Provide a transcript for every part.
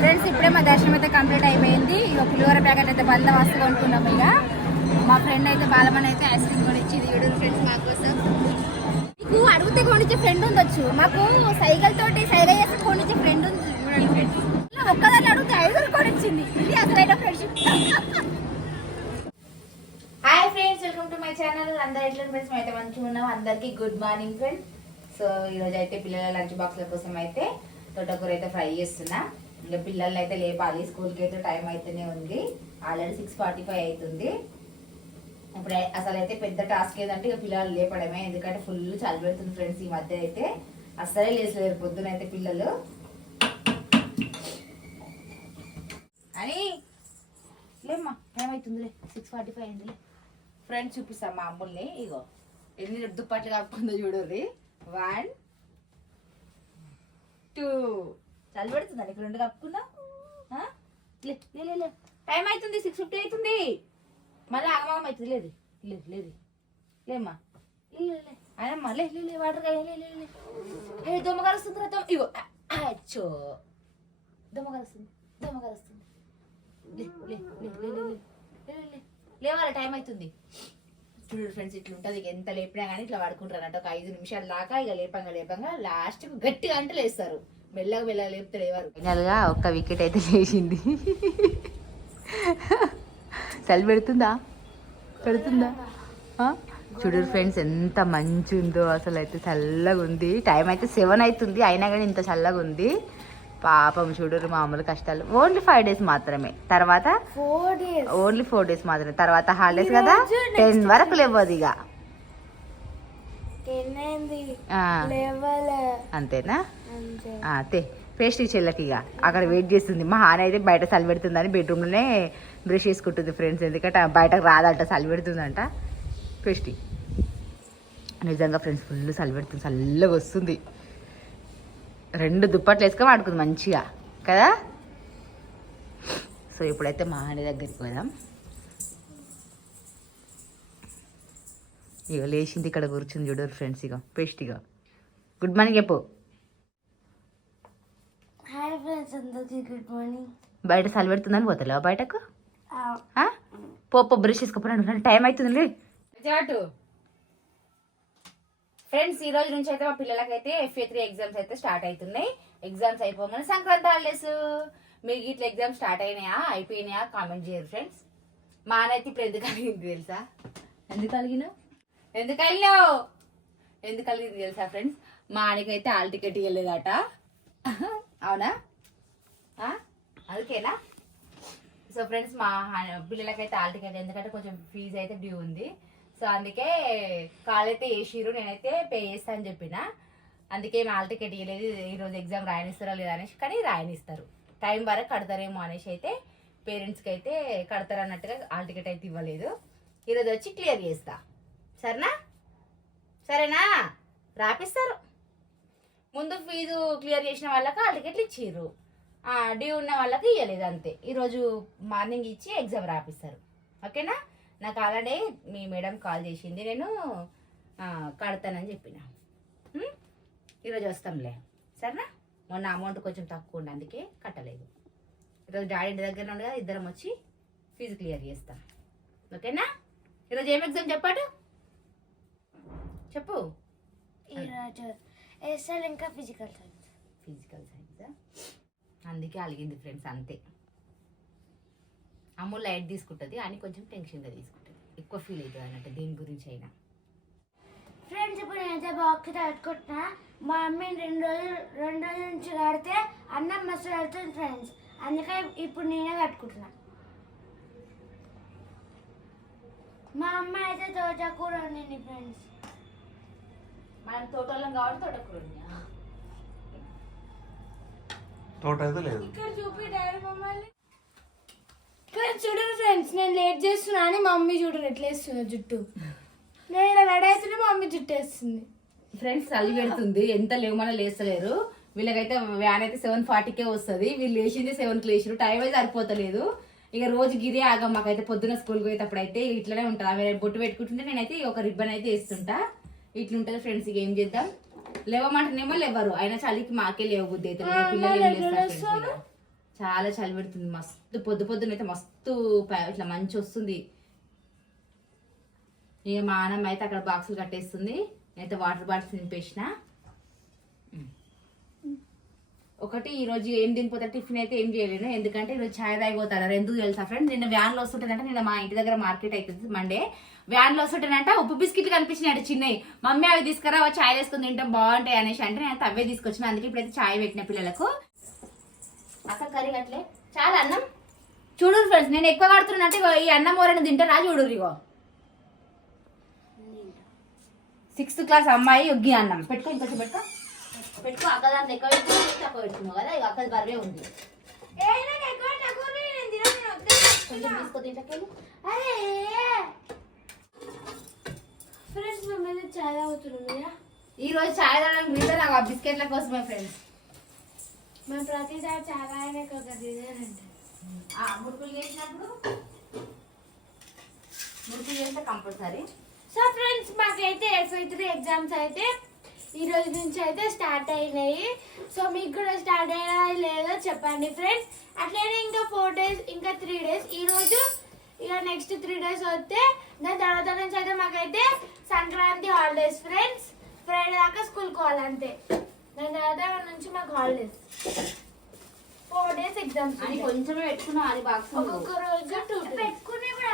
Friends ఇప్పుడే మా దర్శనం అయితే కంప్లీట్ అయిపోయింది. ఇక పులిహోర ప్యాకెట్ అయితే బంద వస్తు కొనుక్కున్నాం ఇక. మా ఫ్రెండ్ అయితే బాలమని అయితే ఐస్ క్రీమ్ కొని ఇచ్చింది ఫ్రెండ్స్ మా కోసం. మీకు అడిగితే కొనిచ్చే ఫ్రెండ్ ఉండొచ్చు. మాకు సైకిల్ తోటి సైకిల్ చేస్తే కొనిచ్చే ఫ్రెండ్ ఉంది. ఫ్రెండ్స్ ఒక్కదాన్ని అడిగితే ఐదుగురు కొనిచ్చింది. ఇది అసలైన friendship hi friends welcome to my channel అందరు ఎట్లా ఫ్రెండ్స్ అయితే మంచిగా ఉన్నాం. అందరికి గుడ్ మార్నింగ్ ఫ్రెండ్స్ సో ఈరోజు అయితే పిల్లల లంచ్ బాక్స్ల కోసం అయితే తోటకూర అయితే ఫ్రై చేస్తున్నా. ఇంకా పిల్లల్ని అయితే లేపాలి. స్కూల్కి అయితే టైం అయితేనే ఉంది. ఆల్రెడీ సిక్స్ ఫార్టీ ఫైవ్ అవుతుంది ఇప్పుడు అసలు అయితే పెద్ద టాస్క్ ఏదంటే ఇక పిల్లలు లేపడమే. ఎందుకంటే ఫుల్ చలి పెడుతుంది ఫ్రెండ్స్ ఈ మధ్య అయితే. అస్సలే లేచలేరు పొద్దున అయితే పిల్లలు. అని లేమ్మా ఏమవుతుందిలే సిక్స్ ఫార్టీ ఫైవ్ అయిందిలే. ఫ్రెండ్స్ చూపిస్తాం మా అమ్ముల్ని. ఇగో ఎన్ని దుప్పట్లు కాకుండా చూడుర్రి వన్ టూ చలి పెడుతుందా ఇక్కడ రెండు కప్పుకుందాం లేదు టైం అవుతుంది సిక్స్ ఫిఫ్టీ అవుతుంది మళ్ళీ ఆగమాగం అవుతుంది లేదు లేదు లేదు లేమ్మా అమ్మా లే లే వాటర్ ఏ దొమ్మగారు రా దొమ్మ ఇగో అచ్చో దొమ్మగారు వస్తుంది దొమ్మగారు వస్తుంది లేవాలి టైం అవుతుంది చూడు ఫ్రెండ్స్ ఇట్లా ఉంటుంది ఎంత లేపినా కానీ ఇట్లా వాడుకుంటారు అంటే ఒక ఐదు నిమిషాలు దాకా ఇక లేపంగా లేపంగా లాస్ట్కి గట్టిగా అంటే లేస్తారు మెల్లగా మెల్లగా లేపితే లేవారు. ఫైనల్గా ఒక్క వికెట్ అయితే లేచింది చలి పెడుతుందా? పెడుతుందా? చూడు ఫ్రెండ్స్ ఎంత మంచి ఉందో అసలు అయితే చల్లగా ఉంది. టైం అయితే సెవెన్ అవుతుంది అయినా కానీ ఇంత చల్లగా ఉంది. పాపం చూడరు మామూలు కష్టాలు. ఓన్లీ ఫైవ్ డేస్ మాత్రమే. తర్వాత four days only four days మాత్రమే. తర్వాత హాలిడేస్ కదా. టెన్ వరకు లేవదు ఇక టెన్ అయింది ఆ, లెవెల్ అంతేనా? అంతే. పేస్ట్ చెల్లకి ఇక. అక్కడ వెయిట్ చేస్తుంది. మా హాని అయితే బయట చలి పెడుతుందని బెడ్రూమ్లోనే బ్రష్ చేసుకుంటుంది ఫ్రెండ్స్ ఎందుకంటే బయటకు రాదంట చలి పెడుతుందంట. పేస్ట్ నిజంగా ఫ్రెండ్స్ ఫుల్ చలి పెడుతుంది. చల్లగా వస్తుంది. రెండు దుప్పట్లు వేసుకొని ఆడుకుంది మంచిగా. కదా? సో ఇప్పుడైతే మా హాని దగ్గరికి పోదాం. ఇక లేచింది ఇక్కడ కూర్చుంది చూడరు ఫ్రెండ్స్ ఇక పేస్ట్ ఇక గుడ్ మార్నింగ్ చెప్పు. హాయ్ ఫ్రెండ్స్ అందరికి గుడ్ మార్నింగ్ బయట చలి పెడుతుందని పోతలేవా బయటకు? ఆ? పో పో బ్రష్ చేసుకోపోయినా టైం అవుతుంది చాటు ఫ్రెండ్స్ ఈ రోజు నుంచి అయితే మా పిల్లలకైతే ఎఫ్ఏ త్రీ ఎగ్జామ్స్ అయితే స్టార్ట్ అవుతున్నాయి ఎగ్జామ్స్ అయిపోగానే సంక్రాంతి హాలిడేస్ మీకు ఇట్లా ఎగ్జామ్స్ స్టార్ట్ అయినాయా? అయిపోయినాయా? కామెంట్ చేయరు ఫ్రెండ్స్ మా నాన్నైతే ఇప్పుడు ఎందుకు కలిగింది తెలుసా? ఎందుకు కలిగినావు ఎందుకు వెళ్ళావు? ఎందుకు కలిగింది తెలుసా ఫ్రెండ్స్ మా ఆయనకైతే ఆల్ టికెట్ ఇవ్వలేదట. అవునా? అందుకేనా? సో ఫ్రెండ్స్ మా పిల్లలకైతే ఆల్ టికెట్ ఎందుకంటే కొంచెం ఫీజు అయితే డ్యూ ఉంది. సో అందుకే కాల్ అయితే వేసిరు నేనైతే పే చేస్తా అని చెప్పిన. అందుకే ఆల్ టికెట్ ఇవ్వలేదు ఈరోజు ఎగ్జామ్ రాయనిస్తారో లేదా అనేసి కానీ రాయనిస్తారు. టైం వరకు కడతారేమో అనేసి అయితే పేరెంట్స్కి అయితే కడతారు అన్నట్టుగా ఆల్ టికెట్ అయితే ఇవ్వలేదు. ఈరోజు వచ్చి క్లియర్ చేస్తా. సరేనా? సరేనా? రాపిస్తారు. ముందు ఫీజు క్లియర్ చేసిన వాళ్ళకి ఆ టికెట్లు ఇచ్చిర్రు. డ్యూ ఉన్న వాళ్ళకి ఇవ్వలేదు అంతే. ఈరోజు మార్నింగ్ ఇచ్చి ఎగ్జామ్ రాపిస్తారు. ఓకేనా? నాకు ఆల్రెడీ మీ మేడం కాల్ చేసింది. నేను కడతానని చెప్పిన. ఈరోజు వస్తాంలే. సరేనా? మొన్న అమౌంట్ కొంచెం తక్కువ ఉండి అందుకే కట్టలేదు. ఈరోజు డాడీ ఇంటి దగ్గర ఉండగా ఇద్దరం వచ్చి ఫీజు క్లియర్ చేస్తాం. ఓకేనా? ఈరోజు ఏం ఎగ్జామ్ చెప్పాడు? చెప్పు. ఈరోజు ఎస్ఎల్ ఇంకా ఫిజికల్ సైన్స్ ఫిజికల్ సైన్స్ అందుకే అలిగింది ఫ్రెండ్స్ అంతే. అమ్ము లైట్ తీసుకుంటుంది అని కొంచెం టెన్షన్గా తీసుకుంటుంది. ఎక్కువ ఫీల్ అవుతుంది అన్నట్టు దీని గురించి అయినా. ఫ్రెండ్స్ ఇప్పుడు నేనైతే బాక్స్ కట్టుకుంటున్నా మా అమ్మని రెండు రోజులు రెండు రోజుల నుంచి కడితే అన్నం మస్తు కడుతుంది ఫ్రెండ్స్ అందుకే ఇప్పుడు నేనే కట్టుకుంటున్నా మా అమ్మ అయితే తోటకూర వండింది ఫ్రెండ్స్ మనం తోటోళ్ళం కాబట్టి తోటకూర తోట అయితే లేదు. ఇక్కడ చూపి డాడీ మమ్మల్ని. ఫ్రెండ్స్ చూడండి ఫ్రెండ్స్ నేను లేట్ చేస్తున్నా అని మమ్మీ చూడరు ఎట్లా వేస్తున్నా జుట్టు. నేను ఇలా రెడీ అవుతున్నా మమ్మీ జుట్టు వేస్తుంది. ఫ్రెండ్స్ చలి పెడుతుంది. ఎంత లేవమన్నా లేస్తలేరు. వీళ్ళకైతే వ్యాన్ అయితే సెవెన్ ఫార్టీకే వస్తుంది. వీళ్ళు లేచింది సెవెన్కి లేచారు టైం అయితే సరిపోతలేదు. ఇక రోజు గిరి ఆగం. మాకైతే పొద్దున స్కూల్కి పోయేటప్పుడు అయితే ఇట్లనే ఉంటుంది ఆమె బొట్టు పెట్టుకుంటుంటే నేనైతే ఒక రిబ్బన్ అయితే వేస్తుంటా. ఇట్లుంటది ఫ్రెండ్స్ ఇక ఏం చేద్దాం? లేవమంటేనేమో లేవరు. అయినా చలికి మాకే లేవబుద్ధి అయితే పిల్లలు ఏం చేస్తారు? చాలా చలి పెడుతుంది. మస్తు పొద్దు పొద్దున అయితే మస్తు ఇట్లా మంచి వస్తుంది. ఇక మా నాన్నమ్మ అయితే అక్కడ బాక్సులు కట్టేస్తుంది. నేనైతే వాటర్ బాటిల్స్ నింపేసిన. ఒకటి ఈ రోజు ఏం తినిపోతా? టిఫిన్ అయితే ఏం చేయలేను. ఎందుకంటే ఈరోజు ఛాయ్ తాగిపోతారు. ఎందుకు తెలుసా ఫ్రెండ్ నిన్న వ్యాన్లో వస్తుంటానంటే నిన్న మా ఇంటి దగ్గర మార్కెట్ అవుతుంది మండే. వ్యాన్లో వస్తుంటానంట ఉప్పు బిస్కెట్లు కనిపించినాడు చిన్నవి. మమ్మీ అవి తీసుకురా ఛాయ్ వేసుకుని తింటాం బాగుంటాయి అనేసి అంటే నేను అవే తీసుకొచ్చిన. అందుకే ఇప్పుడైతే ఛాయ్ పెట్టిన పిల్లలకు. అక్క కర్రీ కట్లే చాలా అన్నం. చూడు ఫ్రెండ్స్ నేను ఎక్కువ వాడుతున్నా అంటే ఈ అన్నం ఓరని తింటారా చూడు ఇగో. సిక్స్త్ క్లాస్ అమ్మాయి ఒగ్గి అన్నం. పెట్టుకో ఇంకొంచెం పెట్టుకో. పెట్టుకో అక్క దాంట్లో ఎక్కువ పెట్టుకున్నావు తక్కువ పెట్టుకున్నావు కదా ఇక అక్కది బర్రే ఉంది. కొంచెం తీసుకో అరే ఫ్రెండ్స్ మేము అవుతున్నాం కదా ఈ రోజు చాయ్ తాగడానికి మీద నాకు ఆ బిస్కెట్ల కోసమే ఫ్రెండ్స్ మేము ప్రతిసారి చాలా ఆయనకు ఒక డిజైన్ ఉంటుంది మురుకులు చేసినప్పుడు? మురుకులు చేస్తే కంపల్సరీ సో ఫ్రెండ్స్ మాకైతే ఎఫ్ఐ త్రీ ఎగ్జామ్స్ అయితే ఈ రోజు నుంచి అయితే స్టార్ట్ అయినాయి. సో మీకు కూడా స్టార్ట్ అయ్యా లేదో చెప్పండి ఫ్రెండ్స్ అట్లనే ఇంకా ఫోర్ డేస్ ఇంకా త్రీ డేస్ ఈ రోజు ఇక నెక్స్ట్ త్రీ డేస్ వస్తే దాని తర్వాత నుంచి అయితే మాకైతే సంక్రాంతి హాలిడేస్ ఫ్రెండ్స్ ఫ్రైడే దాకా స్కూల్కి పోవాలంతే. దాని తర్వాత నుంచి మాకు హాలిడేస్ ఫోర్ డేస్ ఎగ్జామ్స్ అని కొంచెమే పెట్టుకున్నాం అది బాక్స్ ఒక్కొక్క రోజు టూ పెట్టుకునే కూడా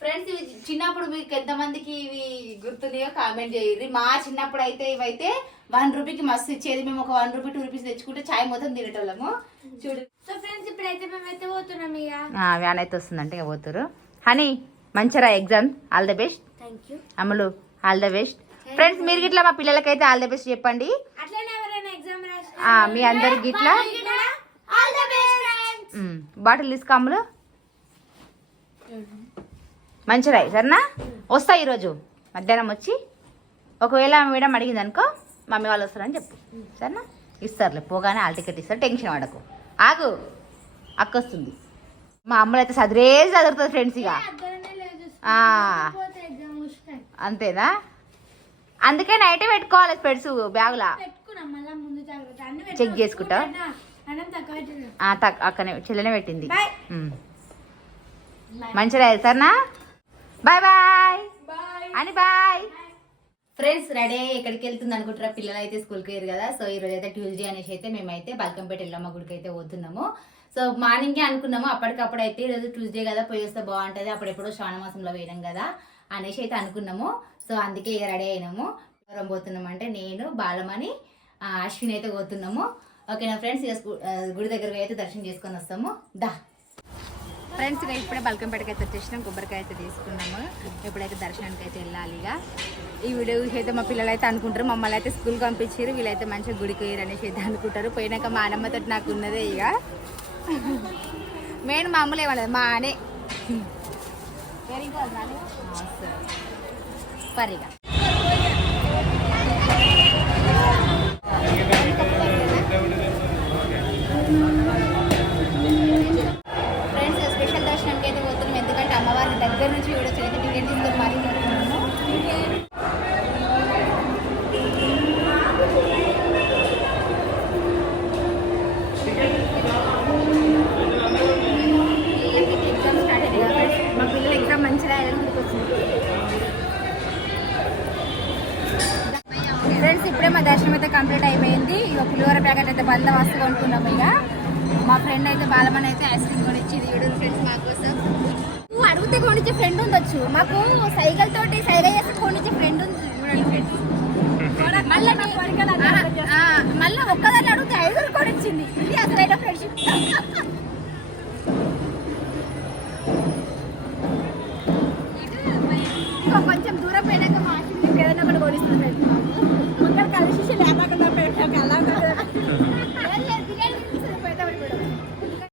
ఫ్రెండ్స్ ఇవి చిన్నప్పుడు మీకు ఎంతమందికి ఇవి గుర్తున్నాయో కామెంట్ చేయరు మా చిన్నప్పుడు అయితే ఇవైతే వన్ రూపీకి మస్తు ఇచ్చేది. మేము ఒక వన్ రూపీ టూ రూపీస్ తెచ్చుకుంటే చాయ్ మొత్తం తినేటోళ్ళము. చూడు. సో ఫ్రెండ్స్ వ్యాన్ అయితే వస్తుందంటే ఇక పోతారు honey మంచిరా exam all the best Amulu all the best friends మీరు గిట్లా మా పిల్లలకైతే ఆల్ ద బెస్ట్ చెప్పండి. మీ అందరికి గిట్లా? బాటిల్ తీసుకో అమ్ములు మంచిరాయి సరేనా? వస్తా ఈరోజు. మధ్యాహ్నం వచ్చి. ఒకవేళ మేడం అడిగింది అనుకో మమ్మీ వాళ్ళు వస్తారని చెప్పు. సరేనా? ఇస్తారులే పోగానే ఆల్ టికెట్ ఇస్తారు. టెన్షన్ పడకు. ఆగు. అక్క వస్తుంది మా అమ్మలు అయితే చదిరేసి చదువుతుంది ఫ్రెండ్స్ ఇక అంతేనా? అందుకే నైటే పెట్టుకోవాలి స్పెడ్స్ బ్యాగులా. పెట్టుకో. చేసుకుంటా? అక్కనే చెల్లెనే పెట్టింది. మంచిగా సరేనా బాయ్ బాయ్ అని బాయ్ ఫ్రెండ్స్ రెడీ ఎక్కడికి వెళ్తుంది అనుకుంటారా పిల్లలు అయితే స్కూల్కి వేరు కదా. సో ఈ రోజు అయితే ట్యూస్డే అనేసి అయితే మేమైతే బల్కంపేట ఎల్లమ్మ గుడికి అయితే పోతున్నాము. సో మార్నింగే అనుకున్నాము. అప్పటికప్పుడు అయితే ఈరోజు ట్యూస్డే కదా. పోయి వస్తే బాగుంటుంది. అప్పుడెప్పుడో శ్రావణమాసంలో వేయడం కదా అనేసి అయితే అనుకున్నాము. సో అందుకే ఇక రెడీ అయినాము. దూరం పోతున్నాం అంటే నేను బాలమని అశ్విన్ అయితే పోతున్నాము. ఓకేనా ఫ్రెండ్స్? ఇక గుడి దగ్గరకు అయితే దర్శనం చేసుకొని వస్తాము. దా. ఫ్రెండ్స్ ఇక ఇప్పుడే బల్కంపేటకి అయితే వచ్చేసినాం కొబ్బరికాయ అయితే తీసుకున్నాము. ఇప్పుడైతే దర్శనానికి అయితే వెళ్ళాలి ఇక. ఈ వీడియో అయితే మా పిల్లలు అయితే అనుకుంటారు మమ్మల్ని అయితే స్కూల్కి పంపించారు వీళ్ళైతే మంచిగా గుడికి పోయారు అనేసి అయితే అనుకుంటారు. పోయినాక మా అన్నమ్మతో నాకు ఉన్నదే ఇక. మెయిన్ మా అమ్మలు ఏమన్నది మా అనే పరిగా మా దర్శనం అయితే కంప్లీట్ అయిపోయింది. ఇక పులిహోర ప్యాకెట్ అయితే బందోబస్తు కొనుక్కున్నాము ఇక మా ఫ్రెండ్ అయితే బాలమన్ అయితే ఐస్ క్రీమ్ కొనిచ్చింది చూడండి ఫ్రెండ్స్ మా కోసం. నువ్వు అడిగితే కొనిచ్చే ఫ్రెండ్ ఉండొచ్చు. మాకు సైకిల్ తోటి సైకిల్ చేసి కొనిచ్చే ఫ్రెండ్ ఉంది. మళ్ళీ మళ్ళీ ఒక్కదాన్ని అడిగితే ఐదుగురు కొనిచ్చింది. ఇది